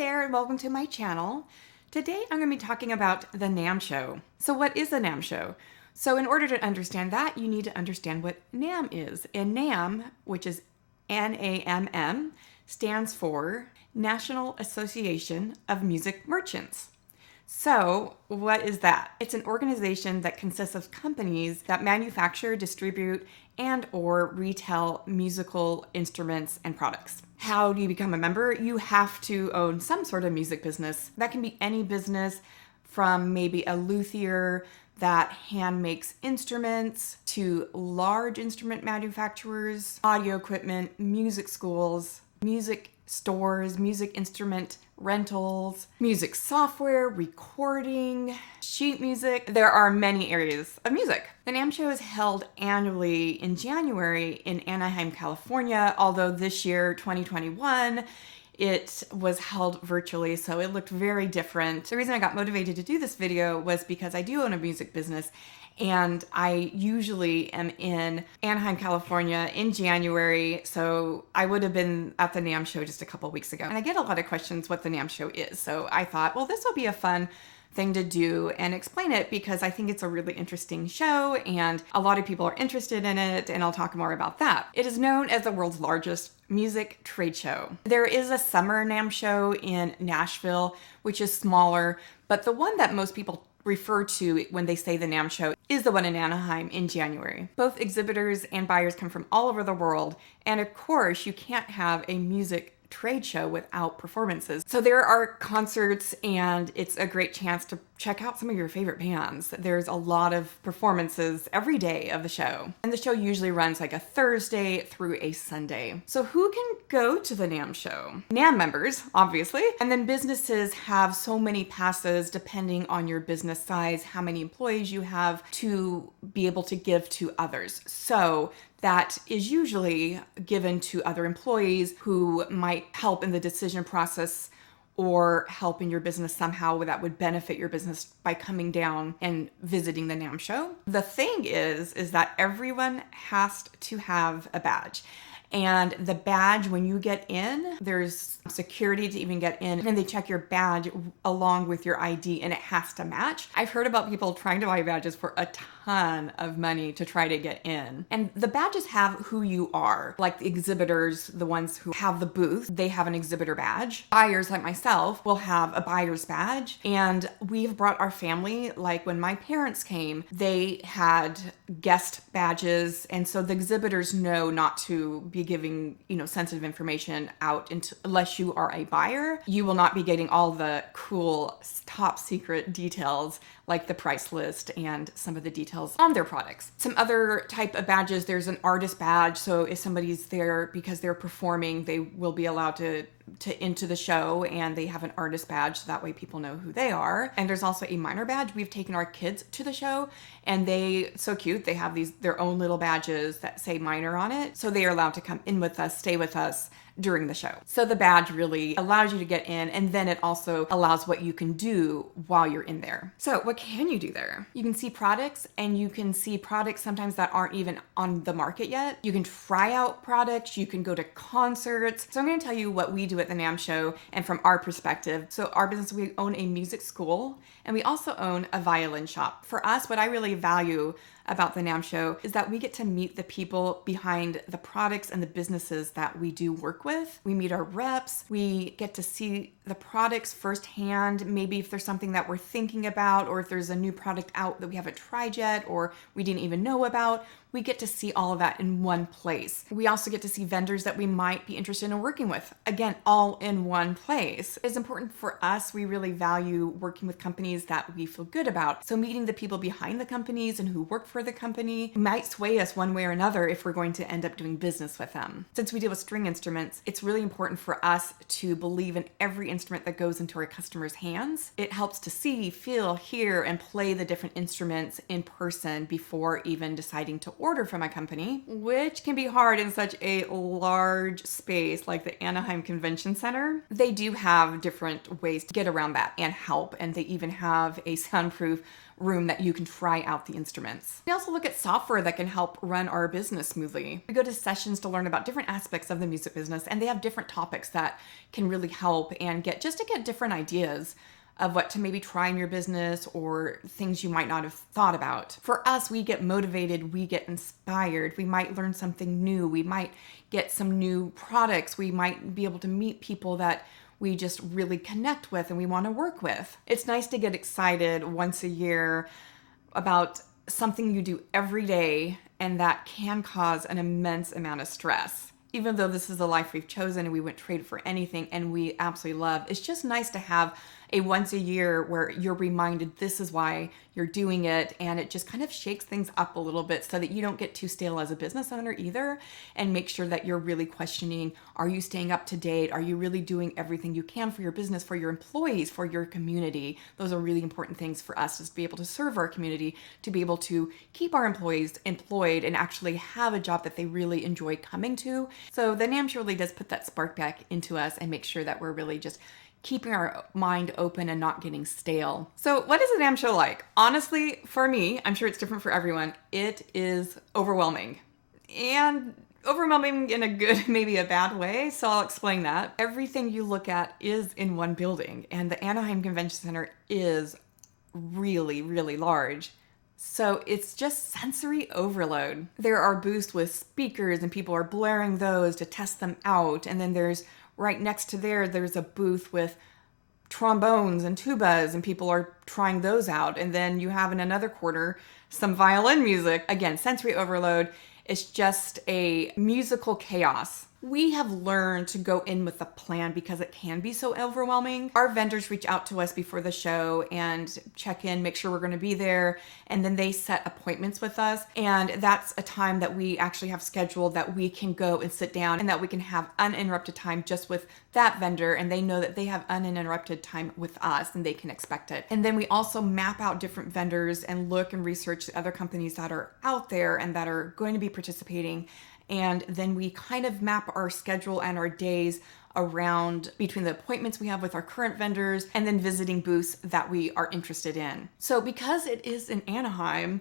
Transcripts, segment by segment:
there and welcome to my channel. Today I'm going to be talking about the NAMM Show. So what is the NAMM Show? So in order to understand that, you need to understand what NAMM is. And NAMM, which is N-A-M-M, stands for National Association of Music Merchants. So what is that? It's an organization that consists of companies that manufacture, distribute, and or retail musical instruments and products. How do you become a member? You have to own some sort of music business. That can be any business, from maybe a luthier that hand makes instruments to large instrument manufacturers, audio equipment, music schools, music stores, music instrument rentals, music software, recording, sheet music. There are many areas of music. The NAMM Show is held annually in January in Anaheim, California, although this year, 2021, it was held virtually, so it looked very different. The reason I got motivated to do this video was because I do own a music business, and I usually am in Anaheim, California in January, so I would have been at the NAMM Show just a couple weeks ago. And I get a lot of questions what the NAMM Show is, so I thought, well, this will be a fun thing to do and explain it because I think it's a really interesting show and a lot of people are interested in it, and I'll talk more about that. It is known as the world's largest music trade show. There is a summer NAMM Show in Nashville, which is smaller, but the one that most people refer to when they say the NAMM Show is the one in Anaheim in January. Both exhibitors and buyers come from all over the world, and of course you can't have a music trade show without performances. So there are concerts, and it's a great chance to check out some of your favorite bands. There's a lot of performances every day of the show. And the show usually runs like a Thursday through a Sunday. So who can go to the NAMM Show? NAMM members, obviously. And then businesses have so many passes depending on your business size, how many employees you have, to be able to give to others. So that is usually given to other employees who might help in the decision process or help in your business somehow that would benefit your business by coming down and visiting the NAMM Show. The thing is that everyone has to have a badge. And the badge, when you get in, there's security to even get in, and they check your badge along with your ID, and it has to match. I've heard about people trying to buy badges for a ton of money to try to get in. And the badges have who you are. Like the exhibitors, the ones who have the booth, they have an exhibitor badge. Buyers like myself will have a buyer's badge. And we've brought our family, like when my parents came, they had guest badges. And so the exhibitors know not to be giving, sensitive information out unless you are a buyer. You will not be getting all the cool top secret details like the price list and some of the details on their products. Some other type of badges, there's an artist badge. So if somebody's there because they're performing, they will be allowed to into the show, and they have an artist badge, so that way people know who they are. And there's also a minor badge. We've taken our kids to the show, and so cute. They have their own little badges that say minor on it, so they are allowed to come in with us, stay with us during the show. So the badge really allows you to get in, and then it also allows what you can do while you're in there. So what can you do there? You can see products, and you can see products sometimes that aren't even on the market yet. You can try out products, you can go to concerts. So I'm going to tell you what we do at the NAMM Show and from our perspective. So our business, we own a music school, and we also own a violin shop. For us, what I really value about the NAMM Show is that we get to meet the people behind the products and the businesses that we do work with. We meet our reps. We get to see the products firsthand, maybe if there's something that we're thinking about, or if there's a new product out that we haven't tried yet or we didn't even know about. We get to see all of that in one place. We also get to see vendors that we might be interested in working with. Again, all in one place. It's important for us. We really value working with companies that we feel good about. So meeting the people behind the companies and who work for the company might sway us one way or another if we're going to end up doing business with them. Since we deal with string instruments, it's really important for us to believe in every instrument that goes into our customers' hands. It helps to see, feel, hear, and play the different instruments in person before even deciding to order from a company, which can be hard in such a large space like the Anaheim Convention Center. They do have different ways to get around that and help, and they even have a soundproof room that you can try out the instruments. We also look at software that can help run our business smoothly. We go to sessions to learn about different aspects of the music business, and they have different topics that can really help and get different ideas of what to maybe try in your business or things you might not have thought about. For us, we get motivated, we get inspired, we might learn something new, we might get some new products, we might be able to meet people that we just really connect with and we want to work with. It's nice to get excited once a year about something you do every day, and that can cause an immense amount of stress. Even though this is the life we've chosen and we wouldn't trade it for anything and we absolutely love, it's just nice to have a once a year where you're reminded this is why you're doing it, and it just kind of shakes things up a little bit so that you don't get too stale as a business owner either, and make sure that you're really questioning, are you staying up to date? Are you really doing everything you can for your business, for your employees, for your community? Those are really important things for us, to be able to serve our community, to be able to keep our employees employed and actually have a job that they really enjoy coming to. So the NAMM Show really does put that spark back into us and make sure that we're really just keeping our mind open and not getting stale. So what is a NAMM Show like? Honestly, for me, I'm sure it's different for everyone, it is overwhelming. And overwhelming in a good, maybe a bad way, so I'll explain that. Everything you look at is in one building, and the Anaheim Convention Center is really, really large. So it's just sensory overload. There are booths with speakers and people are blaring those to test them out, and then there's right next to there's a booth with trombones and tubas, and people are trying those out. And then you have in another corner some violin music. Again, sensory overload. It's just a musical chaos. We have learned to go in with a plan because it can be so overwhelming. Our vendors reach out to us before the show and check in, make sure we're going to be there, and then they set appointments with us. And that's a time that we actually have scheduled that we can go and sit down and that we can have uninterrupted time just with that vendor, and they know that they have uninterrupted time with us and they can expect it. And then we also map out different vendors and look and research the other companies that are out there and that are going to be participating. And then we kind of map our schedule and our days around between the appointments we have with our current vendors and then visiting booths that we are interested in. So because it is in Anaheim,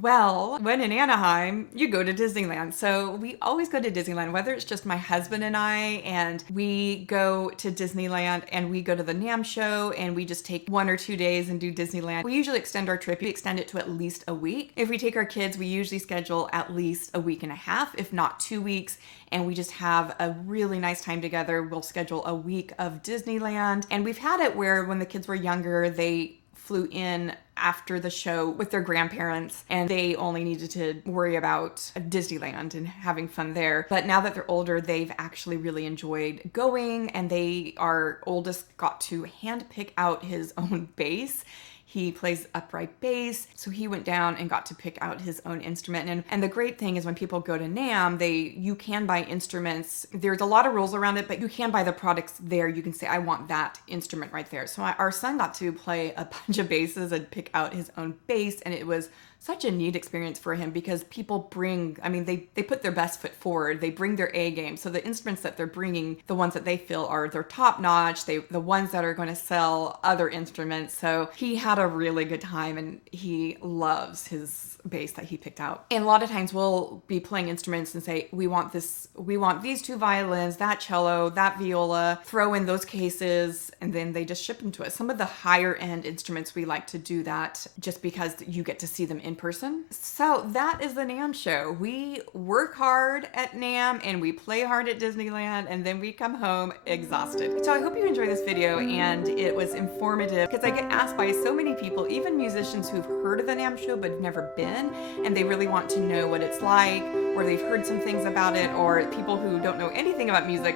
well, when in Anaheim, you go to Disneyland. So we always go to Disneyland, whether it's just my husband and I, and we go to Disneyland and we go to the NAMM Show and we just take 1 or 2 days and do Disneyland. We usually extend our trip. We extend it to at least a week. If we take our kids, we usually schedule at least a week and a half, if not 2 weeks. And we just have a really nice time together. We'll schedule a week of Disneyland. And we've had it where when the kids were younger, they flew in after the show with their grandparents and they only needed to worry about Disneyland and having fun there. But now that they're older, they've actually really enjoyed going, and our oldest got to hand pick out his own bass. He plays upright bass, so he went down and got to pick out his own instrument. And the great thing is when people go to NAMM, you can buy instruments. There's a lot of rules around it, but you can buy the products there. You can say, I want that instrument right there. So our son got to play a bunch of basses and pick out his own bass, and it was such a neat experience for him because people they put their best foot forward. They bring their A game. So the instruments that they're bringing, the ones that they feel are their top notch, the ones that are going to sell other instruments. So he had a really good time and he loves his bass that he picked out. And a lot of times we'll be playing instruments and say, we want these 2 violins, that cello, that viola, throw in those cases, and then they just ship them to us. Some of the higher end instruments, we like to do that just because you get to see them in person. So that is the NAMM Show. We work hard at NAMM and we play hard at Disneyland, and then we come home exhausted. So I hope you enjoyed this video and it was informative, because I get asked by so many people, even musicians who've heard of the NAMM Show but have never been, and they really want to know what it's like, or they've heard some things about it, or people who don't know anything about music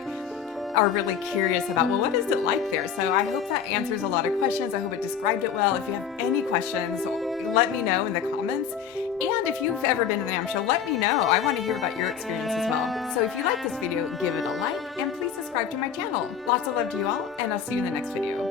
are really curious about, well, what is it like there? So I hope that answers a lot of questions. I hope it described it well. If you have any questions, let me know in the comments. And if you've ever been to the NAMM Show, let me know. I want to hear about your experience as well. So if you like this video, give it a like and please subscribe to my channel. Lots of love to you all, and I'll see you in the next video.